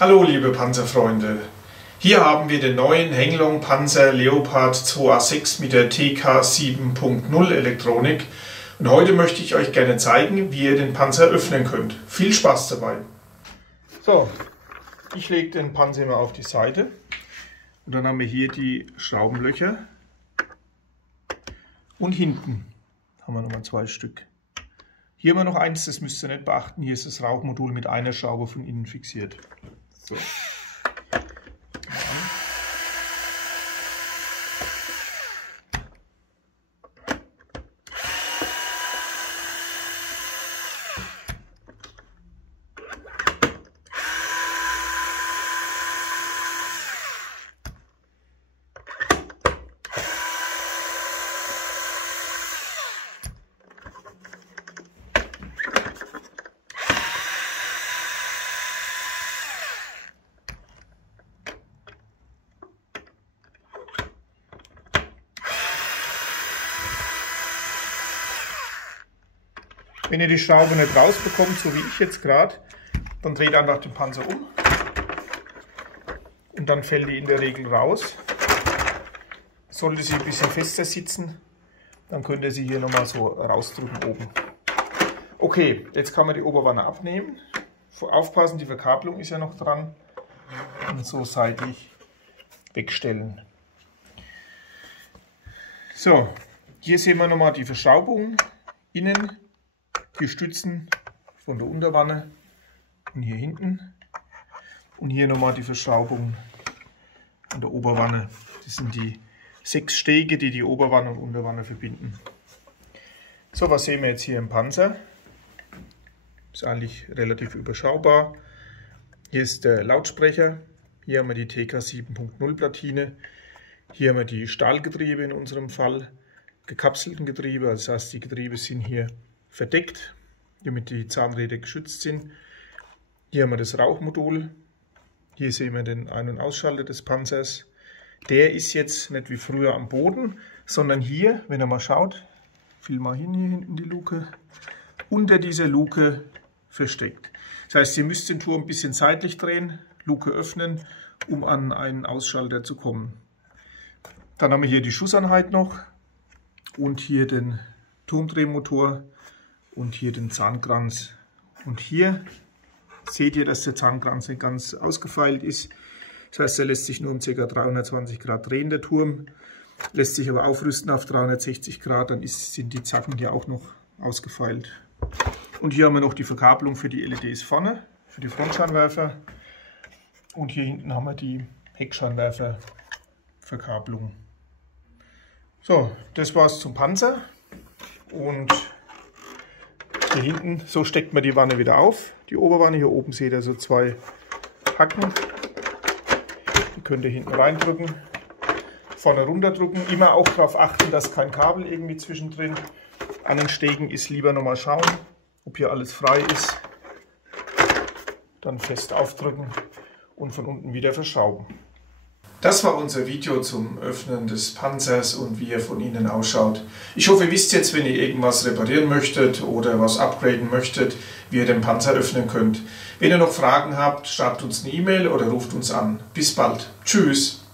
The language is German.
Hallo liebe Panzerfreunde, hier haben wir den neuen Henglong Panzer Leopard 2A6 mit der TK 7.0 Elektronik und heute möchte ich euch gerne zeigen, wie ihr den Panzer öffnen könnt. Viel Spaß dabei! So, ich lege den Panzer immer auf die Seite und dann haben wir hier die Schraubenlöcher und hinten haben wir nochmal 2 Stück. Hier haben wir noch eins, das müsst ihr nicht beachten, hier ist das Rauchmodul mit einer Schraube von innen fixiert. So. Wenn ihr die Schraube nicht rausbekommt, so wie ich jetzt gerade, dann dreht einfach den Panzer um und dann fällt die in der Regel raus. Sollte sie ein bisschen fester sitzen, dann könnt ihr sie hier nochmal so rausdrücken oben. Okay, jetzt kann man die Oberwanne abnehmen. Aufpassen, die Verkabelung ist ja noch dran. Und so seitlich wegstellen. So, hier sehen wir nochmal die Verschraubung innen. Die Stützen von der Unterwanne und hier hinten. Und hier nochmal die Verschraubung an der Oberwanne. Das sind die 6 Stege, die die Oberwanne und Unterwanne verbinden. So, was sehen wir jetzt hier im Panzer? Ist eigentlich relativ überschaubar. Hier ist der Lautsprecher. Hier haben wir die TK 7.0 Platine. Hier haben wir die Stahlgetriebe in unserem Fall. Gekapselten Getriebe, das heißt die Getriebe sind hier verdeckt, damit die Zahnräder geschützt sind. Hier haben wir das Rauchmodul. Hier sehen wir den Ein- und Ausschalter des Panzers. Der ist jetzt nicht wie früher am Boden, sondern hier, wenn ihr mal schaut, fiel mal hin, hier hinten die Luke, unter dieser Luke versteckt. Das heißt, ihr müsst den Turm ein bisschen seitlich drehen, Luke öffnen, um an einen Ausschalter zu kommen. Dann haben wir hier die Schusseinheit noch und hier den Turmdrehmotor. Und hier den Zahnkranz. Und hier seht ihr, dass der Zahnkranz nicht ganz ausgefeilt ist. Das heißt, er lässt sich nur um ca. 320 Grad drehen, der Turm. Lässt sich aber aufrüsten auf 360 Grad, dann sind die Zacken hier auch noch ausgefeilt. Und hier haben wir noch die Verkabelung für die LEDs vorne, für die Frontscheinwerfer. Und hier hinten haben wir die Heckscheinwerfer-Verkabelung. So, das war's zum Panzer. Und hier hinten, so steckt man die Wanne wieder auf, die Oberwanne. Hier oben seht ihr so 2 Haken. Die könnt ihr hinten reindrücken, vorne runterdrücken. Immer auch darauf achten, dass kein Kabel irgendwie zwischendrin an den Stegen ist. Lieber nochmal schauen, ob hier alles frei ist. Dann fest aufdrücken und von unten wieder verschrauben. Das war unser Video zum Öffnen des Panzers und wie er von innen ausschaut. Ich hoffe, ihr wisst jetzt, wenn ihr irgendwas reparieren möchtet oder was upgraden möchtet, wie ihr den Panzer öffnen könnt. Wenn ihr noch Fragen habt, schreibt uns eine E-Mail oder ruft uns an. Bis bald. Tschüss.